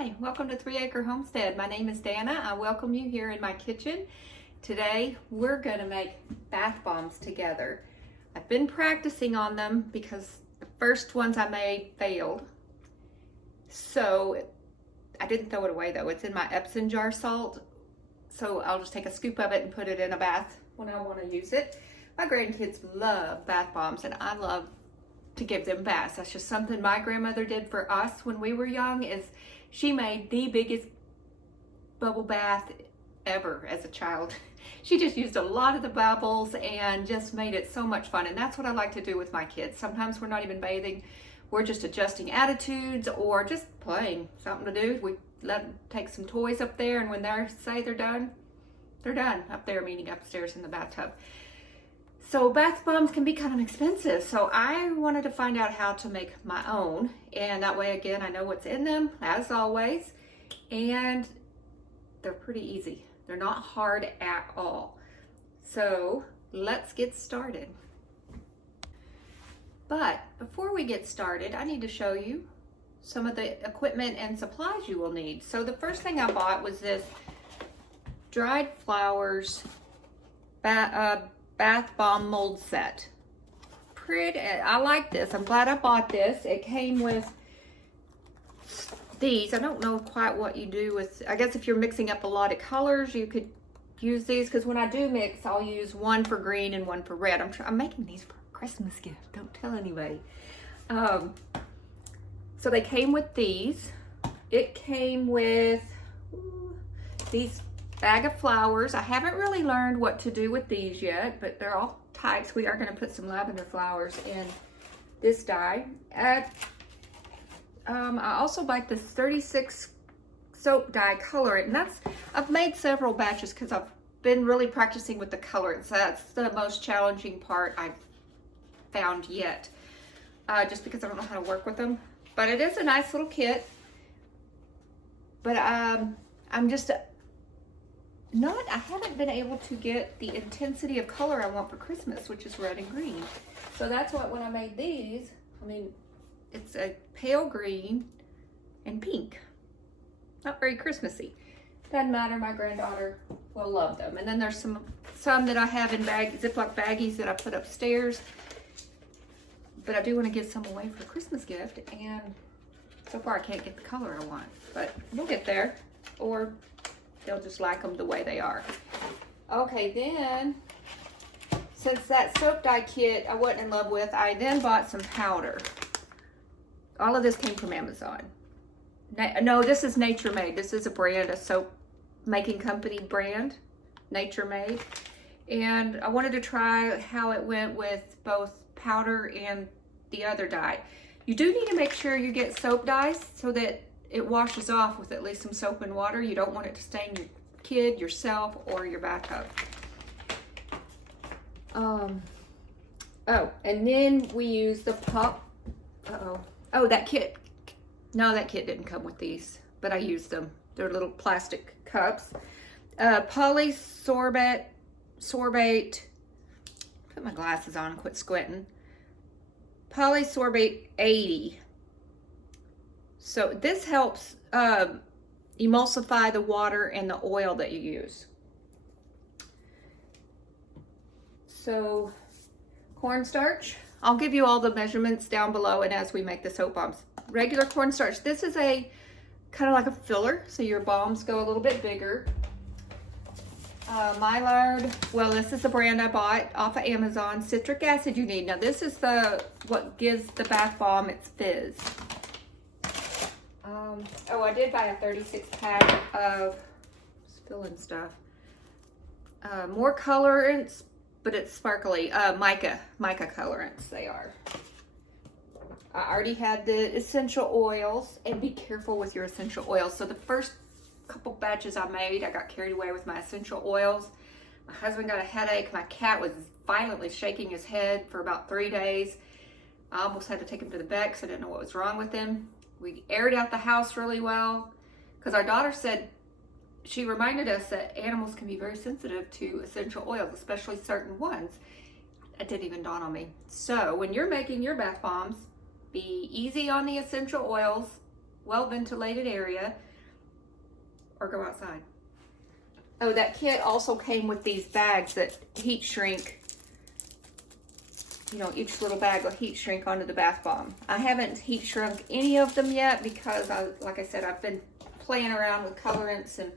Hi, welcome to 3 Acre Homestead. My name is Dana. I welcome you here in my kitchen. Today we're going to make bath bombs together. I've been practicing on them because the first ones I made failed. So I didn't throw it away though. It's in my Epsom jar salt. So I'll just take a scoop of it and put it in a bath when I want to use it. My grandkids love bath bombs and I love to give them baths. That's just something my grandmother did for us when we were young. Is she made the biggest bubble bath ever as a child. She just used a lot of the bubbles and just made it so much fun. And that's what I like to do with my kids. Sometimes we're not even bathing. We're just adjusting attitudes or just playing. Something to do. We let them take some toys up there, and when they say they're done up there, meaning upstairs in the bathtub. So bath bombs can be kind of expensive. So I wanted to find out how to make my own. And that way, again, I know what's in them, as always. And they're pretty easy. They're not hard at all. So let's get started. But before we get started, I need to show you some of the equipment and supplies you will need. So the first thing I bought was this dried flowers bath bomb mold set. Pretty, I like this. I'm glad I bought this. It came with these. I don't know quite what you do with, I guess if you're mixing up a lot of colors, you could use these, because when I do mix, I'll use one for green and one for red. I'm making these for a Christmas gift. Don't tell anybody. So they came with these. It came with these bag of flowers. I haven't really learned what to do with these yet, but they're all types. We are going to put some lavender flowers in this dye. I also like this 36 soap dye colorant, and I've made several batches because I've been really practicing with the colorant. So that's the most challenging part I've found yet, just because I don't know how to work with them. But it is a nice little kit. But I'm just I haven't been able to get the intensity of color I want for Christmas, which is red and green. So that's what, when I made these, it's a pale green and pink. Not very Christmassy. Doesn't matter, my granddaughter will love them. And then there's some that I have in Ziploc baggies that I put upstairs. But I do want to give some away for a Christmas gift, and so far I can't get the color I want. But we'll get there, or they'll just like them the way they are. Okay, then, since that soap dye kit I wasn't in love with, I then bought some powder. All of this came from Amazon. No, this is Nature Made. This is a brand, a soap making company brand, Nature Made. And I wanted to try how it went with both powder and the other dye. You do need to make sure you get soap dyes so that it washes off with at least some soap and water. You don't want it to stain your kid, yourself, or your bathtub. Oh, and then we use the Oh, that kit. No, that kit didn't come with these, but I used them. They're little plastic cups. Polysorbate. Put my glasses on and quit squinting. Polysorbate 80. So this helps emulsify the water and the oil that you use. So corn starch. I'll give you all the measurements down below and as we make the soap bombs. Regular corn starch. This is a kind of like a filler, so your bombs go a little bit bigger. Mylard, well, this is the brand I bought off of Amazon. Citric acid you need. Now this is what gives the bath bomb its fizz. I did buy a 36 pack of spilling stuff. More colorants, but it's sparkly. Mica colorants they are. I already had the essential oils, and be careful with your essential oils. So the first couple batches I made, I got carried away with my essential oils. My husband got a headache. My cat was violently shaking his head for about 3 days. I almost had to take him to the vet because I didn't know what was wrong with him. We aired out the house really well because our daughter said, she reminded us that animals can be very sensitive to essential oils, especially certain ones. It didn't even dawn on me. So when you're making your bath bombs, be easy on the essential oils, well ventilated area. or go outside. Oh, that kit also came with these bags that heat shrink. You know, each little bag will heat shrink onto the bath bomb. I haven't heat shrunk any of them yet because, like I said, I've been playing around with colorants and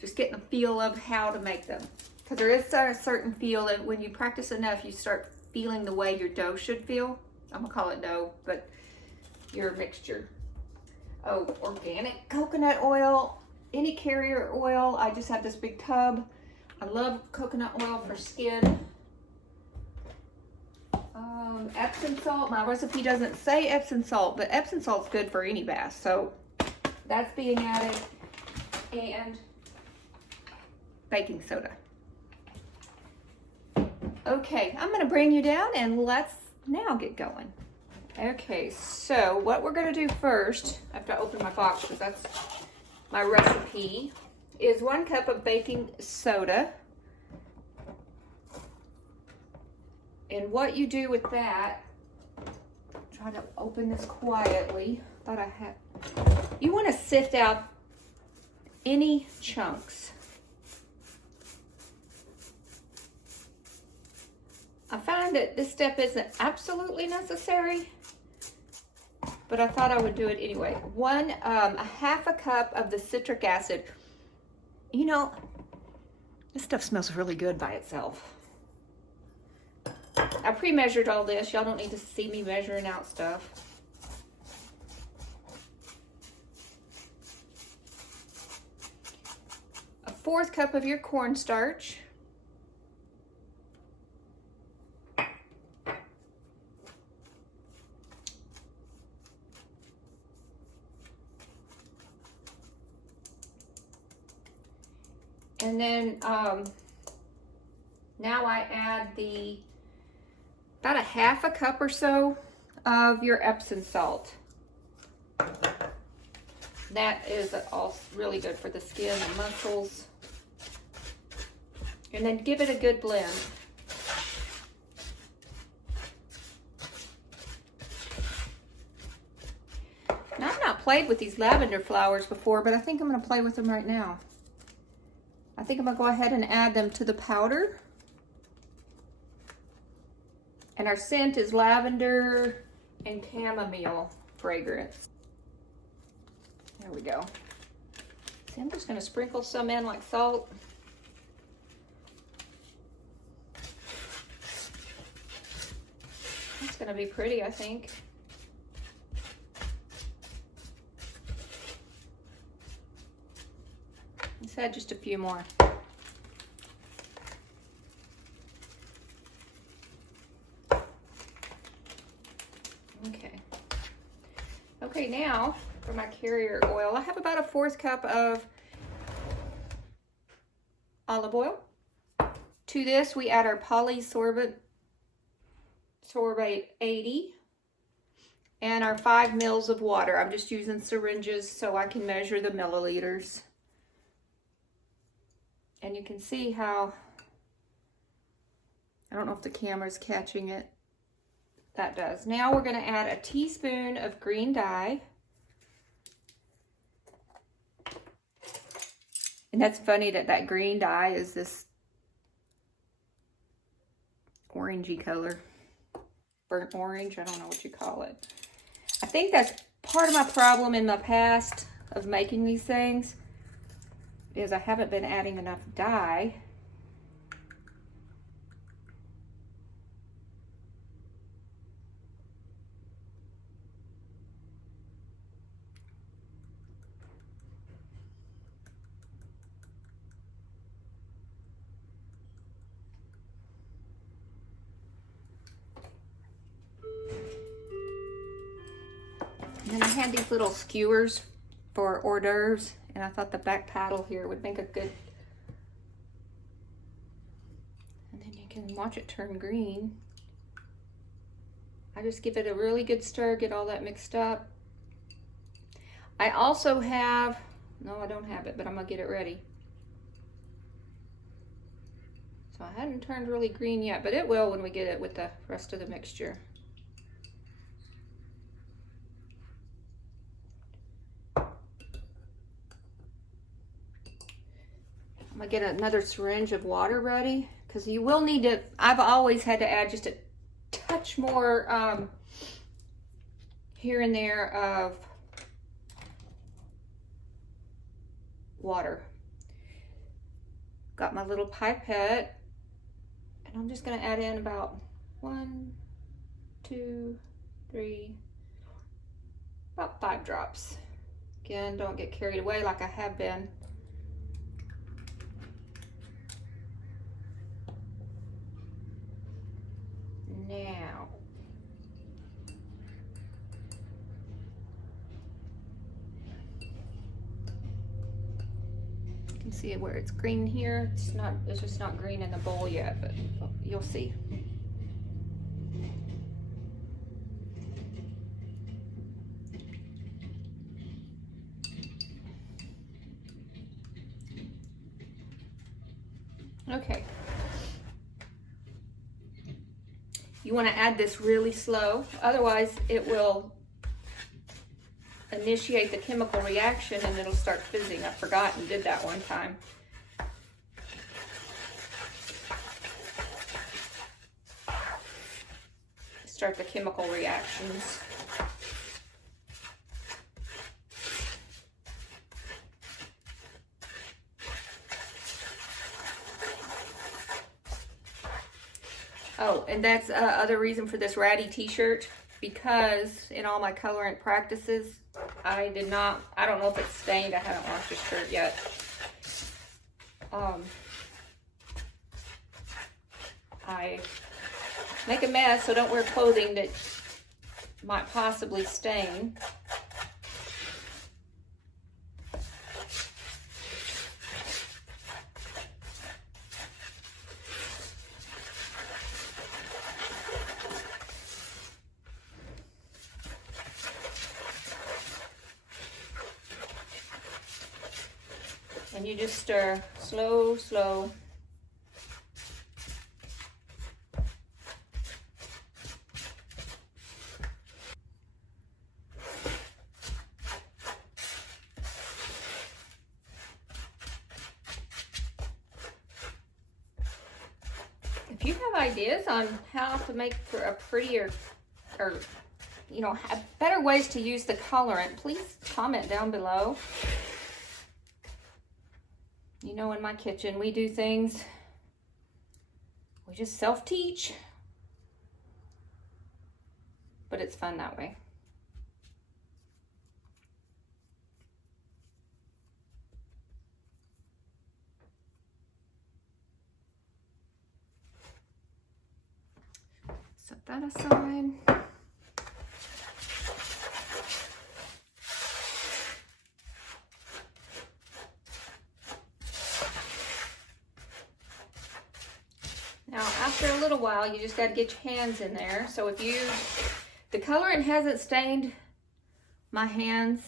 just getting a feel of how to make them. Because there is a certain feel that when you practice enough, you start feeling the way your dough should feel. I'm gonna call it dough, but your mixture. Oh, organic coconut oil, any carrier oil. I just have this big tub. I love coconut oil for skin. Epsom salt. My recipe doesn't say Epsom salt, but Epsom salt's good for any bath, so that's being added. And baking soda. Okay, I'm gonna bring you down and let's now get going. Okay, so what we're gonna do first, I have to open my box because that's my recipe, is 1 cup of baking soda. And what you do with that, try to open this quietly. Thought I had, you want to sift out any chunks. I find that this step isn't absolutely necessary, but I thought I would do it anyway. A half a cup of the citric acid. You know, this stuff smells really good by itself. I pre-measured all this. Y'all don't need to see me measuring out stuff. A 1/4 cup of your cornstarch. And then now I add about a half a cup or so of your Epsom salt. That is all really good for the skin and muscles. And then give it a good blend. Now, I've not played with these lavender flowers before, but I think I'm going to play with them right now. I think I'm going to go ahead and add them to the powder. And our scent is lavender and chamomile fragrance. There we go. See, I'm just going to sprinkle some in like salt. That's going to be pretty, I think. Let's add just a few more. Okay, now for my carrier oil, I have about a 1/4 cup of olive oil. To this, we add our polysorbate 80 and our 5 mils of water. I'm just using syringes so I can measure the milliliters. And you can see how, I don't know if the camera's catching it. That does. Now we're going to add a teaspoon of green dye. And that's funny that green dye is this orangey color. Burnt orange, I don't know what you call it. I think that's part of my problem in my past of making these things, is I haven't been adding enough dye. And then I had these little skewers for hors d'oeuvres, and I thought the back paddle here would make a good, and then you can watch it turn green. I just give it a really good stir, get all that mixed up. I also have, no, I don't have it, but I'm gonna get it ready. So I hadn't turned really green yet, but it will when we get it with the rest of the mixture. gonna get another syringe of water ready, because you will need to, I've always had to add just a touch more here and there of water. Got my little pipette, and I'm just gonna add in about 1, 2, 3, about 5 drops. Again, don't get carried away like I have been. Now, you can see where it's green here. It's just not green in the bowl yet, but you'll see. Okay. You want to add this really slow, otherwise it will initiate the chemical reaction and it'll start fizzing. I forgot and did that one time. Start the chemical reactions. Oh, and that's other reason for this ratty t-shirt, because in all my colorant practices, I don't know if it's stained, I haven't washed this shirt yet. I make a mess, so don't wear clothing that might possibly stain. And you just stir slow, slow. If you have ideas on how to make for a prettier, or you know, have better ways to use the colorant, please comment down below. You know, in my kitchen, we do things, we just self-teach, but it's fun that way. Set that aside. Now, after a little while, you just got to get your hands in there. So if the colorant hasn't stained my hands,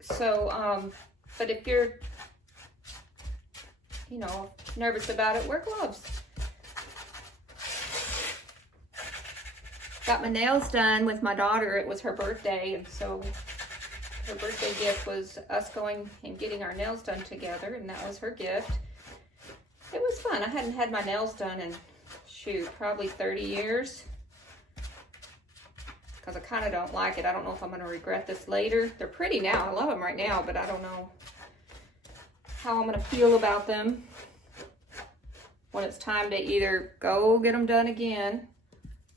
so, but if you're, you know, nervous about it, wear gloves. Got my nails done with my daughter. It was her birthday, and so her birthday gift was us going and getting our nails done together, and that was her gift. It was fun. I hadn't had my nails done in, shoot, probably 30 years. Because I kind of don't like it. I don't know if I'm going to regret this later. They're pretty now. I love them right now, but I don't know how I'm going to feel about them when it's time to either go get them done again.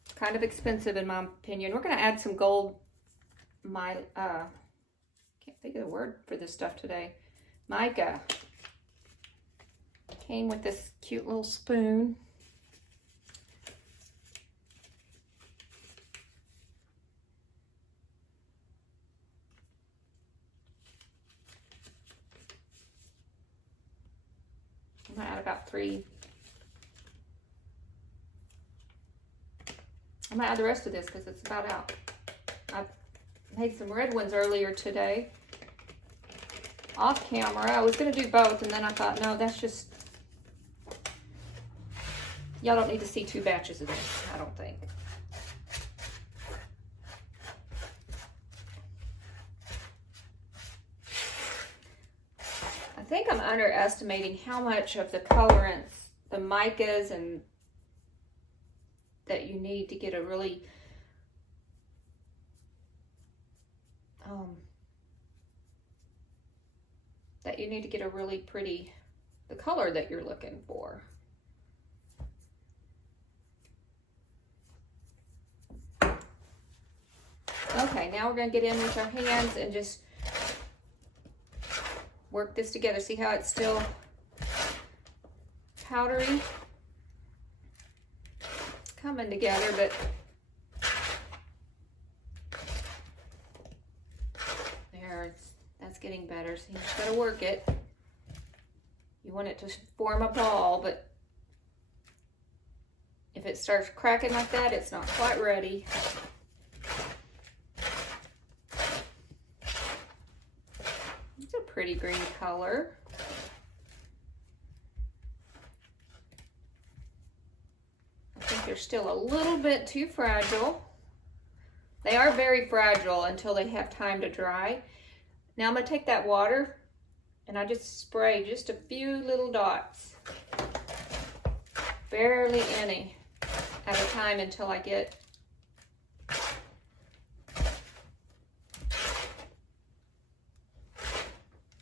It's kind of expensive in my opinion. We're going to add some gold, can't think of the word for this stuff today. Mica. Came with this cute little spoon. I'm gonna add about 3. I'm gonna add the rest of this because it's about out. I've made some red ones earlier today. Off camera. I was gonna do both, and then I thought, no, that's just, y'all don't need to see 2 batches of this, I don't think. I think I'm underestimating how much of the colorants, the micas, and that you need to get a really pretty, the color that you're looking for. Okay, now we're going to get in with our hands and just work this together. See how it's still powdery? It's coming together, but that's getting better. So you just got to work it. You want it to form a ball, but if it starts cracking like that, it's not quite ready. It's a pretty green color. I think they're still a little bit too fragile. They are very fragile until they have time to dry. Now I'm going to take that water and I just spray just a few little dots, barely any at a time until I get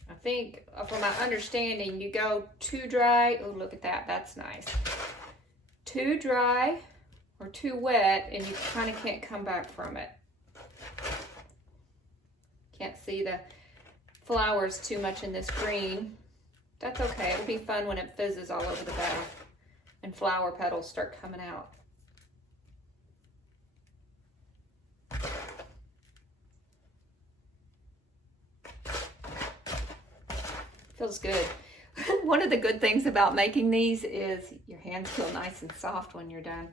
I think from my understanding you go too dry. Oh, look at that, that's nice. Too dry or too wet and you kind of can't come back from it. Can't see the flowers too much in this green. That's okay, it'll be fun when it fizzes all over the bath and flower petals start coming out. Feels good. One of the good things about making these is your hands feel nice and soft when you're done.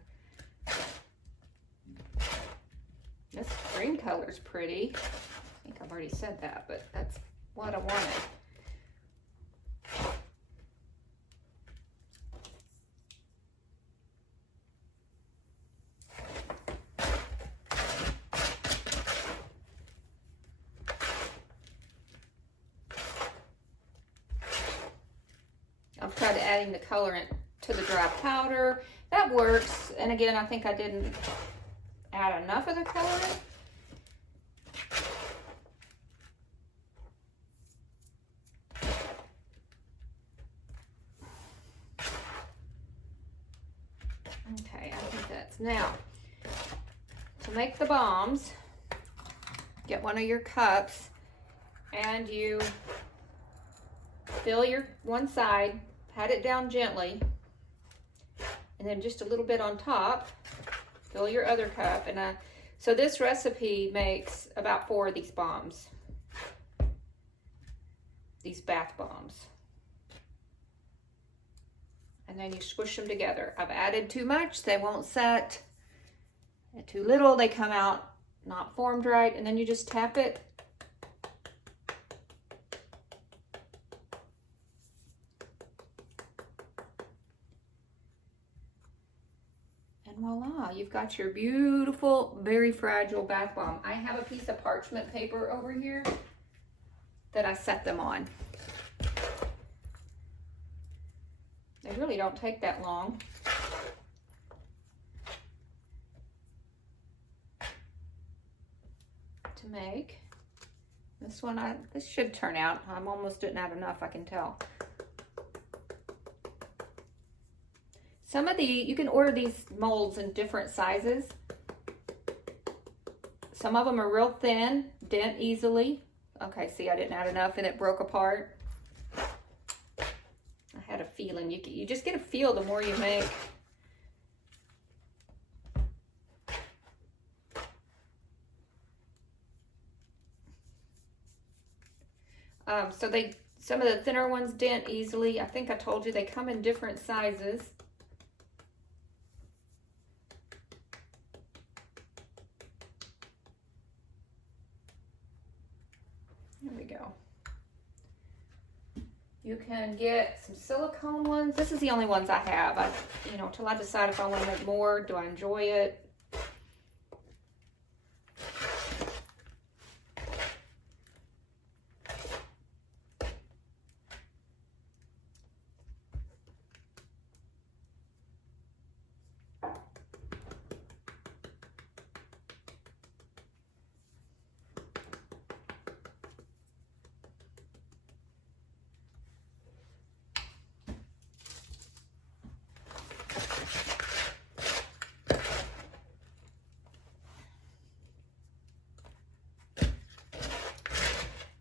This green color's pretty. I think I've already said that, but that's what I wanted. I've tried adding the colorant to the dry powder. That works. And again, I think I didn't add enough of the colorant. Okay, I think that's now. To make the bombs, get one of your cups and you fill your one side, pat it down gently, and then just a little bit on top, fill your other cup. And so this recipe makes about 4 of these bombs, these bath bombs. And then you squish them together. I've added too much, they won't set. Too little, they come out not formed right. And then you just tap it. And voila, you've got your beautiful, very fragile bath bomb. I have a piece of parchment paper over here that I set them on. They really don't take that long. To make. This one, this should turn out. I'm almost didn't add enough, I can tell. Some of you can order these molds in different sizes. Some of them are real thin, dent easily. Okay, see, I didn't add enough and it broke apart. I had a feeling. You just get a feel the more you make. So some of the thinner ones dent easily. I think I told you they come in different sizes. There we go. You can get some silicone ones. This is the only ones I have. Till I decide if I want to make more. Do I enjoy it?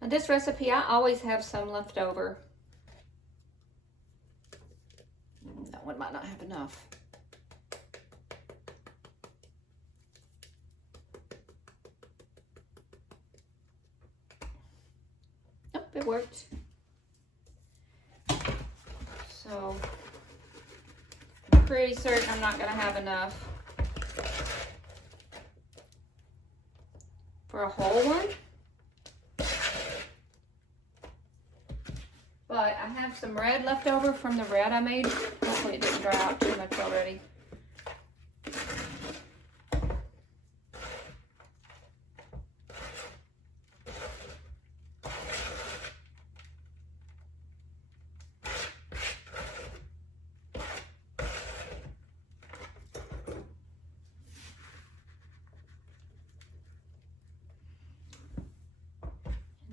This recipe, I always have some left over. That one might not have enough. Nope, it worked. So, I'm pretty certain I'm not going to have enough for a whole one. But I have some red left over from the red I made. Hopefully it didn't dry out too much already.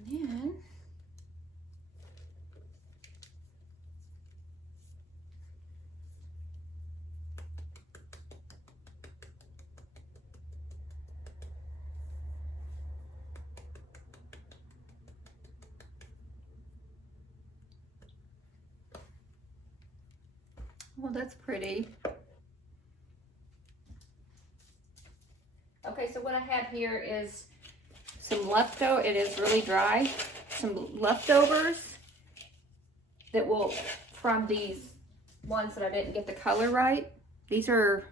And then well, that's pretty. Okay, so what I have here is some leftover, it is really dry, some leftovers that will, from these ones that I didn't get the color right. These are,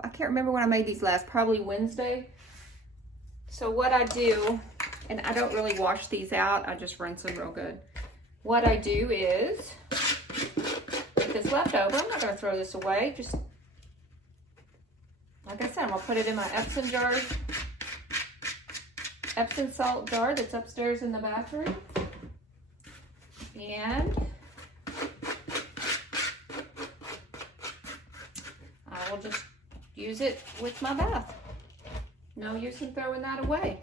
I can't remember when I made these last, probably Wednesday. So what I do, and I don't really wash these out, I just rinse them real good. What I do is, if it's left over, I'm not going to throw this away. Just, like I said, I'm going to put it in my Epsom Salt jar that's upstairs in the bathroom. And I will just use it with my bath. No use in throwing that away.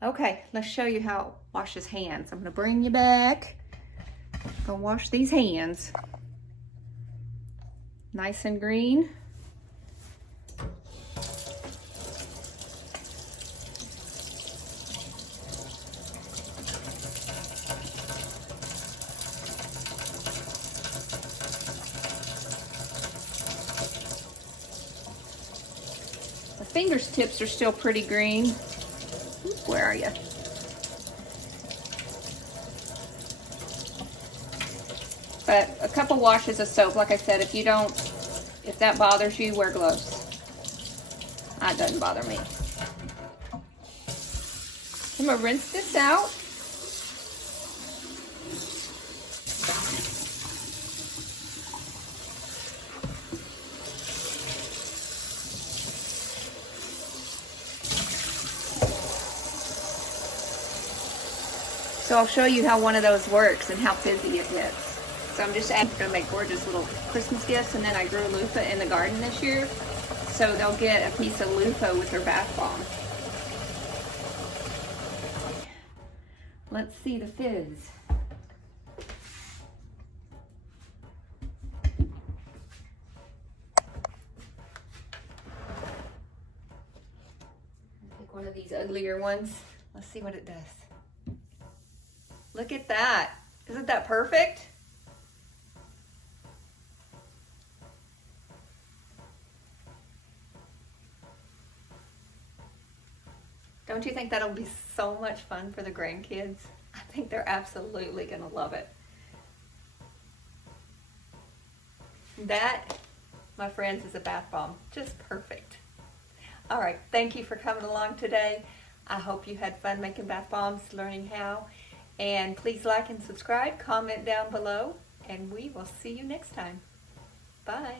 Okay, let's show you how it washes hands. I'm going to bring you back. Gonna wash these hands. Nice and green. The fingertips are still pretty green. Where are you? But a couple washes of soap, like I said, if that bothers you, wear gloves. That doesn't bother me. I'm gonna rinse this out. So I'll show you how one of those works and how fizzy it gets. So I'm just going to make gorgeous little Christmas gifts, and then I grew loofah in the garden this year, so they'll get a piece of loofah with their bath bomb. Let's see the fizz. Take one of these uglier ones. Let's see what it does. Look at that. Isn't that perfect? Don't you think that'll be so much fun for the grandkids? I think they're absolutely going to love it. That, my friends, is a bath bomb. Just perfect. All right, thank you for coming along today. I hope you had fun making bath bombs, learning how. And please like and subscribe, comment down below, and we will see you next time. Bye.